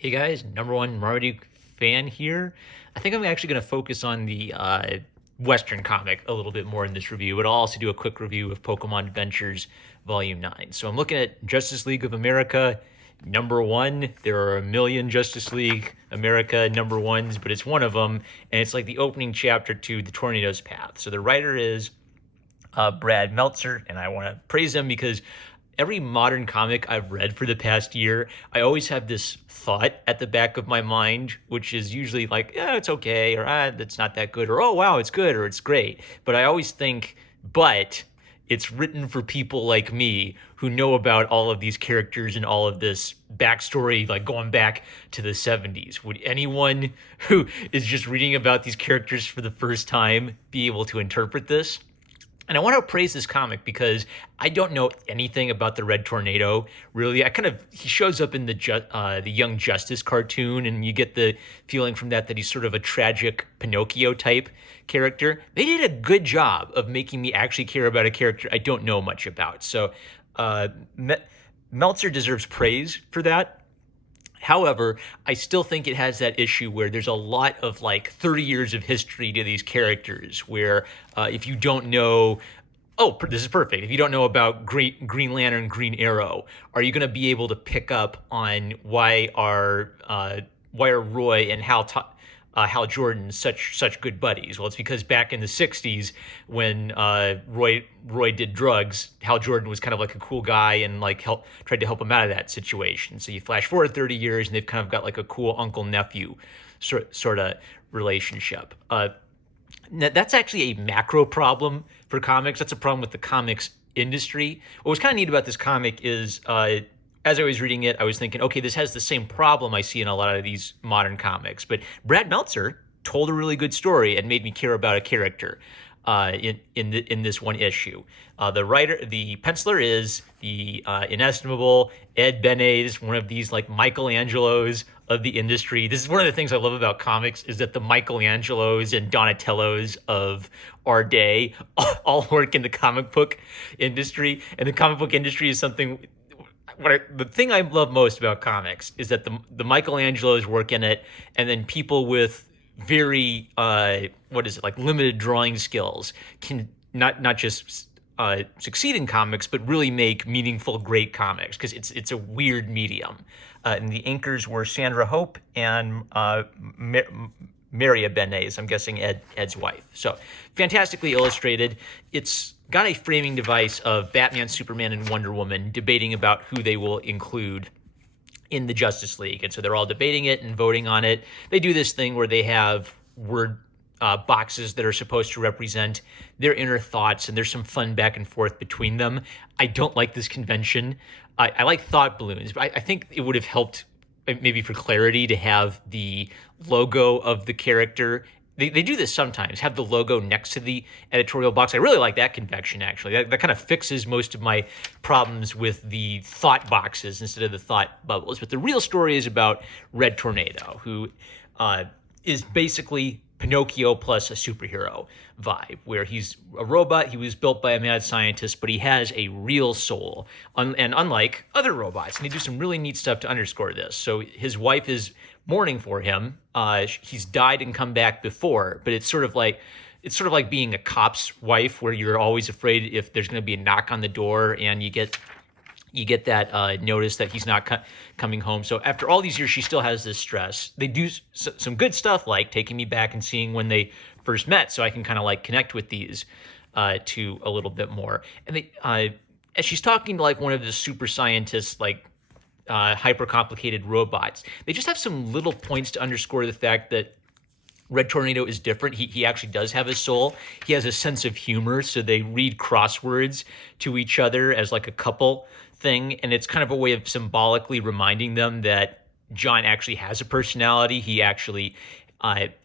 Hey guys, number one Marmaduke fan here. I think I'm actually going to focus on the Western comic a little bit more in this review, but I'll also do a quick review of Pokemon Adventures Volume 9. So I'm looking at Justice League of America number one. There are a million Justice League America number ones, but it's one of them, and it's like the opening chapter to The Tornado's Path. So the writer is Brad Meltzer, and I want to praise him because every modern comic I've read for the past year, I always have this thought at the back of my mind, which is usually like, yeah, it's okay, or that's not that good, or oh, wow, it's good, or it's great. But I always think, but it's written for people like me who know about all of these characters and all of this backstory, like going back to the 70s. Would anyone who is just reading about these characters for the first time be able to interpret this? And I want to praise this comic because I don't know anything about the Red Tornado. Really, he shows up in the Young Justice cartoon, and you get the feeling from that he's sort of a tragic Pinocchio type character. They did a good job of making me actually care about a character I don't know much about. So Meltzer deserves praise for that. However, I still think it has that issue where there's a lot of like 30 years of history to these characters where if you don't know, oh, this is perfect. If you don't know about Green Lantern, Green Arrow, are you going to be able to pick up on why are Roy and Hal Jordan such good buddies? Well, it's because back in the 60s when Roy did drugs, Hal Jordan was kind of like a cool guy and like tried to help him out of that situation. So you flash forward 30 years and they've kind of got like a cool uncle nephew sort of relationship. That's actually a macro problem for comics. That's a problem with the comics industry. What was kind of neat about this comic is as I was reading it, I was thinking, okay, this has the same problem I see in a lot of these modern comics. But Brad Meltzer told a really good story and made me care about a character in this one issue. The penciler is the inestimable Ed Benes, one of these like Michelangelos of the industry. This is one of the things I love about comics is that the Michelangelos and Donatellos of our day all work in the comic book industry, and the comic book industry is something. The thing I love most about comics is that the Michelangelos work in it, and then people with very like limited drawing skills can not just succeed in comics, but really make meaningful, great comics because it's a weird medium. And the inkers were Sandra Hope and Maria Benes, I'm guessing Ed's wife. So fantastically illustrated. It's got a framing device of Batman, Superman, and Wonder Woman debating about who they will include in the Justice League. And so they're all debating it and voting on it. They do this thing where they have word boxes that are supposed to represent their inner thoughts, and there's some fun back and forth between them. I don't like this convention. I like thought balloons, but I think it would have helped maybe for clarity to have the logo of the character. They do this sometimes, have the logo next to the editorial box. I really like that convention, actually. That kind of fixes most of my problems with the thought boxes instead of the thought bubbles. But the real story is about Red Tornado, who is basically Pinocchio plus a superhero vibe, where he's a robot. He was built by a mad scientist, but he has a real soul, and unlike other robots. And they do some really neat stuff to underscore this. So his wife is mourning for him. He's died and come back before, but it's sort of like being a cop's wife, where you're always afraid if there's going to be a knock on the door, and you get that notice that he's not coming home. So after all these years, she still has this stress. They do some good stuff, like taking me back and seeing when they first met, so I can kind of like connect with these two a little bit more. And they, as she's talking to like one of the super scientists, like hyper complicated robots, they just have some little points to underscore the fact that Red Tornado is different. He actually does have a soul. He has a sense of humor, so they read crosswords to each other as like a couple thing, and it's kind of a way of symbolically reminding them that John actually has a personality. He actually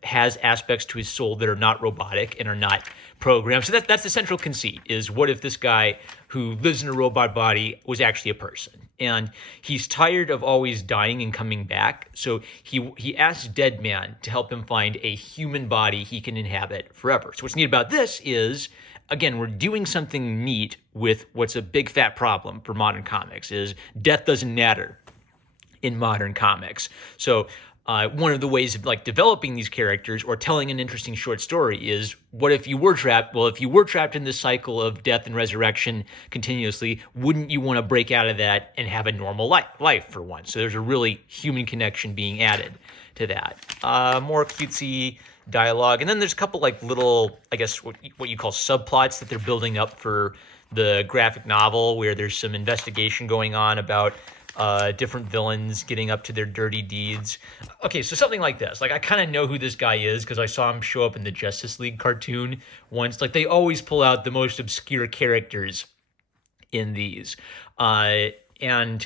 has aspects to his soul that are not robotic and are not programmed. So that's the central conceit, is what if this guy who lives in a robot body was actually a person? And he's tired of always dying and coming back. So he asks Dead Man to help him find a human body he can inhabit forever. So what's neat about this is, again, we're doing something neat with what's a big fat problem for modern comics, is death doesn't matter in modern comics. So one of the ways of like developing these characters or telling an interesting short story is, what if you were trapped? Well, if you were trapped in this cycle of death and resurrection continuously, wouldn't you want to break out of that and have a normal life for once? So there's a really human connection being added to that. More cutesy dialogue, and then there's a couple like little, I guess what you call subplots that they're building up for the graphic novel, where there's some investigation going on about different villains getting up to their dirty deeds. Okay, so something like this. Like, I kind of know who this guy is because I saw him show up in the Justice League cartoon once. Like, they always pull out the most obscure characters in these. And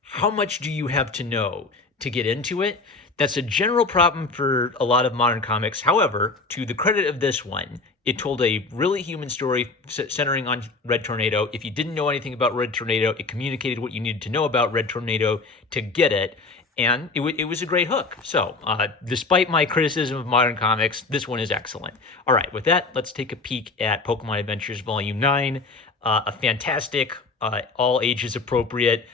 how much do you have to know to get into it? That's a general problem for a lot of modern comics. However, to the credit of this one, it told a really human story centering on Red Tornado. If you didn't know anything about Red Tornado, it communicated what you needed to know about Red Tornado to get it, and it was a great hook. So, despite my criticism of modern comics, this one is excellent. All right, with that, let's take a peek at Pokemon Adventures Volume 9, a fantastic, all ages appropriate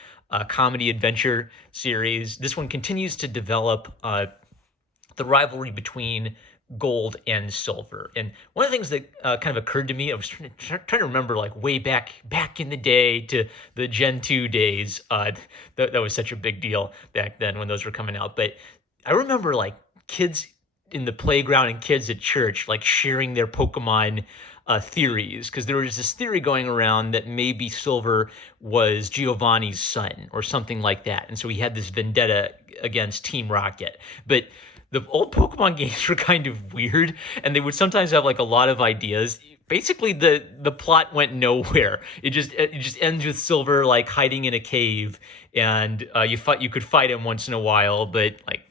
comedy adventure series. This one continues to develop the rivalry between Gold and Silver. And one of the things that kind of occurred to me, I was trying to remember, like, way back in the day to the Gen 2 days. That was such a big deal back then when those were coming out. But I remember, like, kids in the playground and kids at church, like, sharing their Pokemon theories, because there was this theory going around that maybe Silver was Giovanni's son or something like that. And so he had this vendetta against Team Rocket. But the old Pokemon games were kind of weird, and they would sometimes have like a lot of ideas. Basically, the plot went nowhere. It just ends with Silver like hiding in a cave, and you could fight him once in a while, but like,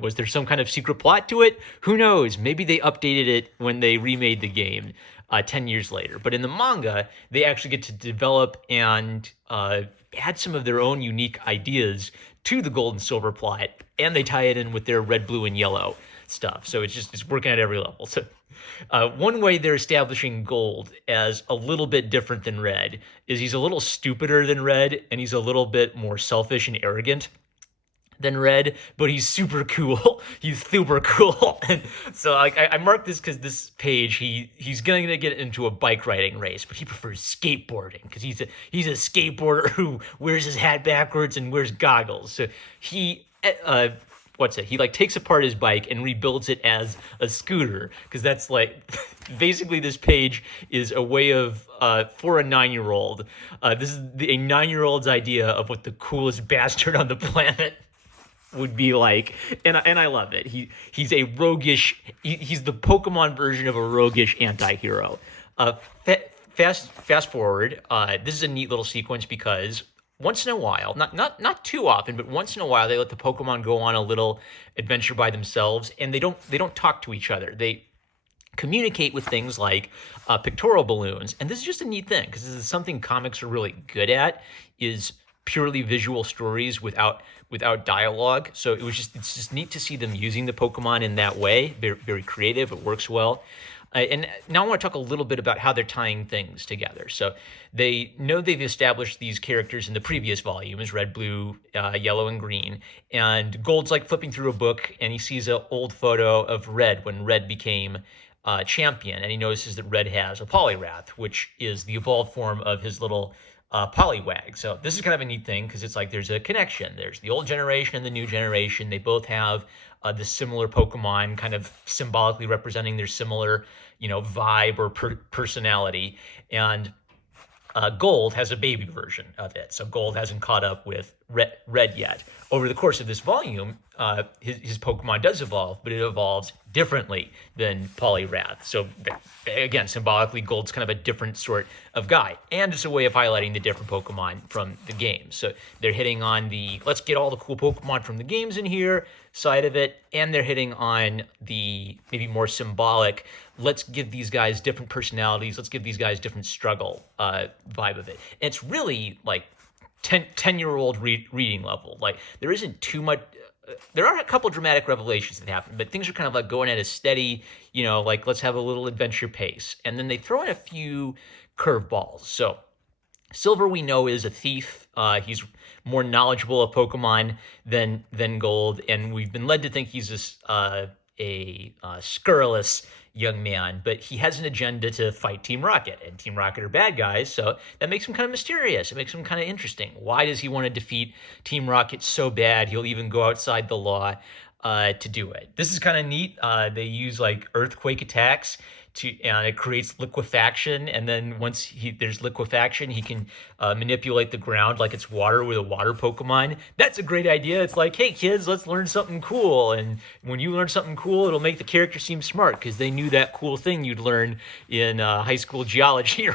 was there some kind of secret plot to it? Who knows? Maybe they updated it when they remade the game 10 years later. But in the manga, they actually get to develop and add some of their own unique ideas to the Gold and Silver plot, and they tie it in with their Red, Blue, and Yellow stuff. So it's working at every level. So one way they're establishing Gold as a little bit different than Red is he's a little stupider than Red, and he's a little bit more selfish and arrogant than Red, but he's super cool. He's super cool. And so I marked this because this page, he's going to get into a bike riding race, but he prefers skateboarding because he's a skateboarder who wears his hat backwards and wears goggles. So he he like takes apart his bike and rebuilds it as a scooter, because that's like basically this page is a way of for a 9-year-old. This is a 9-year-old's idea of what the coolest bastard on the planet would be like, and I love it. He's a roguish. He's the Pokemon version of a roguish anti-hero. Fast forward. This is a neat little sequence because once in a while, not too often, but once in a while, they let the Pokemon go on a little adventure by themselves, and they don't talk to each other. They communicate with things like pictorial balloons, and this is just a neat thing because this is something comics are really good at, is purely visual stories without dialogue. So it's just neat to see them using the Pokemon in that way. Very, very creative. It works well. And now I want to talk a little bit about how they're tying things together. So they know they've established these characters in the previous volumes, Red, Blue, Yellow, and Green. And Gold's like flipping through a book, and he sees an old photo of Red when Red became champion. And he notices that Red has a Poliwrath, which is the evolved form of his little Poliwag. So this is kind of a neat thing because it's like there's a connection. There's the old generation and the new generation. They both have the similar Pokemon, kind of symbolically representing their similar, vibe or personality. And Gold has a baby version of it. So Gold hasn't caught up with Red yet. Over the course of this volume, his Pokemon does evolve, but it evolves differently than Poliwrath. So again, symbolically, Gold's kind of a different sort of guy. And it's a way of highlighting the different Pokemon from the game. So they're hitting on the, let's get all the cool Pokemon from the games in here side of it. And they're hitting on the maybe more symbolic, let's give these guys different personalities. Let's give these guys different struggle vibe of it. And it's really like 10-year-old reading level. Like, there isn't too much. There are a couple dramatic revelations that happen, but things are kind of like going at a steady, like, let's have a little adventure pace. And then they throw in a few curveballs. So Silver, we know, is a thief. He's more knowledgeable of Pokemon than Gold, and we've been led to think he's this scurrilous young man, but he has an agenda to fight Team Rocket, and Team Rocket are bad guys, so that makes him kind of mysterious. It makes him kind of interesting. Why does he want to defeat Team Rocket so bad he'll even go outside the law to do it? This is kind of neat. They use like earthquake attacks and it creates liquefaction, and then once there's liquefaction, he can manipulate the ground like it's water with a water Pokemon. That's a great idea. It's like, hey kids, let's learn something cool, and when you learn something cool, it'll make the character seem smart because they knew that cool thing you'd learn in high school geology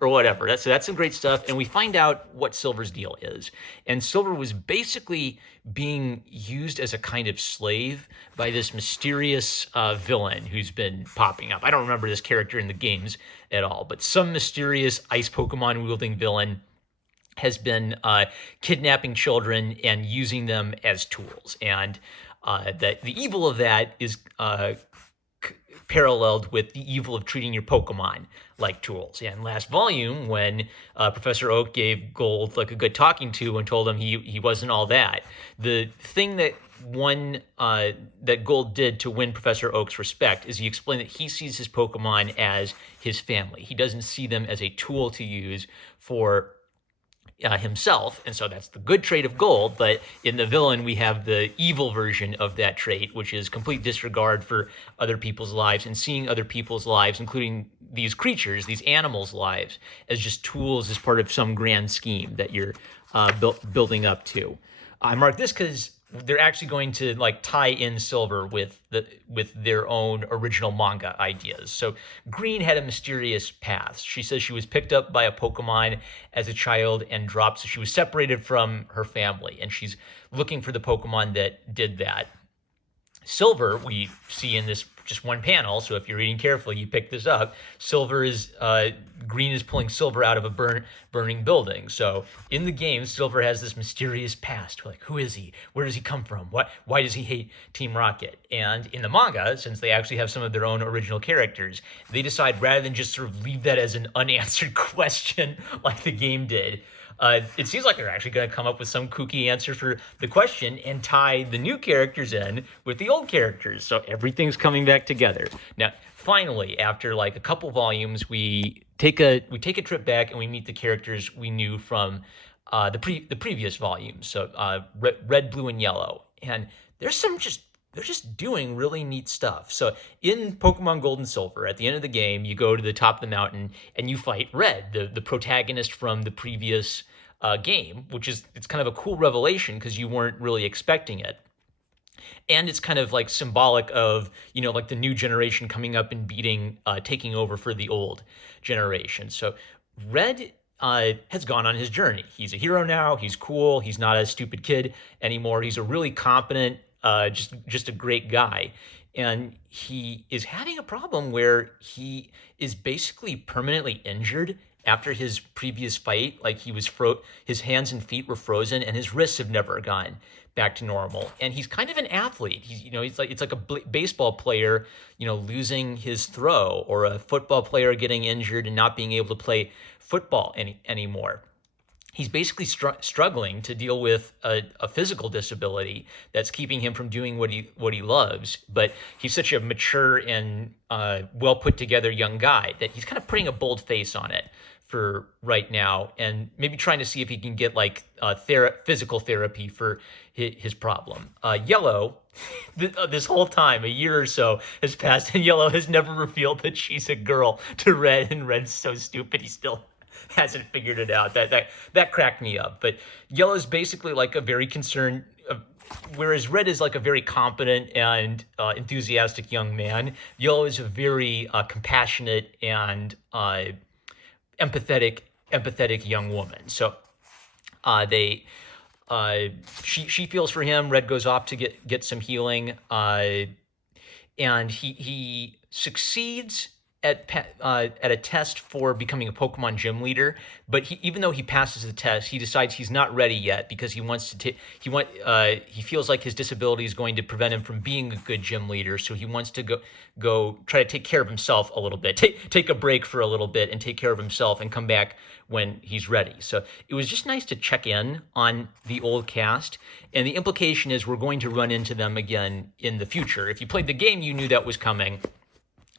or whatever. That's some great stuff. And we find out what Silver's deal is. And Silver was basically being used as a kind of slave by this mysterious villain who's been popping up. I don't remember this character in the games at all, but some mysterious ice Pokemon wielding villain has been kidnapping children and using them as tools. And that the evil of that is paralleled with the evil of treating your Pokemon like tools. And last volume, when Professor Oak gave Gold like a good talking to and told him he wasn't all that, the thing that that Gold did to win Professor Oak's respect is he explained that he sees his Pokemon as his family. He doesn't see them as a tool to use for himself, and so that's the good trait of Gold. But in the villain, we have the evil version of that trait, which is complete disregard for other people's lives and seeing other people's lives, including these creatures, these animals' lives, as just tools as part of some grand scheme that you're building up to. I mark this because they're actually going to like tie in Silver with their own original manga ideas. So Green had a mysterious past. She says she was picked up by a Pokemon as a child and dropped, so she was separated from her family, and she's looking for the Pokemon that did that. Silver, we see in this just one panel, so if you're reading carefully, you pick this up. Green is pulling Silver out of a burning building. So in the game, Silver has this mysterious past. Like, who is he? Where does he come from? Why does he hate Team Rocket? And in the manga, since they actually have some of their own original characters, they decide rather than just sort of leave that as an unanswered question like the game did, it seems like they're actually going to come up with some kooky answer for the question and tie the new characters in with the old characters. So everything's coming back together. Now, finally, after like a couple volumes, we take a trip back and we meet the characters we knew from the previous volumes. So red, blue, and yellow, and they're just doing really neat stuff. So in Pokemon Gold and Silver, at the end of the game, you go to the top of the mountain and you fight Red, the protagonist from the previous game, it's kind of a cool revelation because you weren't really expecting it. And it's kind of like symbolic of, like the new generation coming up and taking over for the old generation. So Red has gone on his journey. He's a hero now. He's cool. He's not a stupid kid anymore. He's a really competent, just a great guy. And he is having a problem where he is basically permanently injured after his previous fight. Like his hands and feet were frozen and his wrists have never gone back to normal. And he's kind of an athlete. It's like a baseball player, losing his throw, or a football player getting injured and not being able to play football anymore. He's basically struggling to deal with a physical disability that's keeping him from doing what he loves. But he's such a mature and well put together young guy that he's kind of putting a bold face on it for right now, and maybe trying to see if he can get like physical therapy for his problem. Yellow, this whole time, a year or so has passed, and Yellow has never revealed that she's a girl to Red, and Red's so stupid he still hasn't figured it out. That cracked me up. But Yellow's basically like a very concerned, whereas Red is like a very competent and enthusiastic young man. Yellow is a very compassionate and empathetic young woman. So she feels for him. Red goes off to get some healing, and he succeeds at a test for becoming a Pokemon gym leader, but even though he passes the test, he decides he's not ready yet because he wants to he feels like his disability is going to prevent him from being a good gym leader. So he wants to go try to take care of himself a little bit, take a break for a little bit and take care of himself and come back when he's ready. So it was just nice to check in on the old cast, and the implication is we're going to run into them again in the future. If you played the game, you knew that was coming.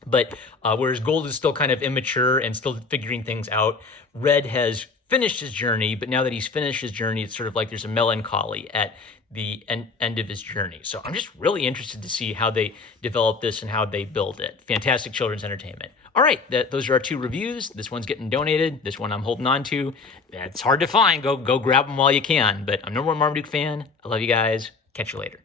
But whereas Gold is still kind of immature and still figuring things out, Red has finished his journey, but now that he's finished his journey, it's sort of like there's a melancholy at the end of his journey. So I'm just really interested to see how they develop this and how they build it. Fantastic children's entertainment. All right, those are our 2 reviews. This one's getting donated. This one I'm holding on to. It's hard to find. Go grab them while you can. But I'm number one Marmaduke fan. I love you guys. Catch you later.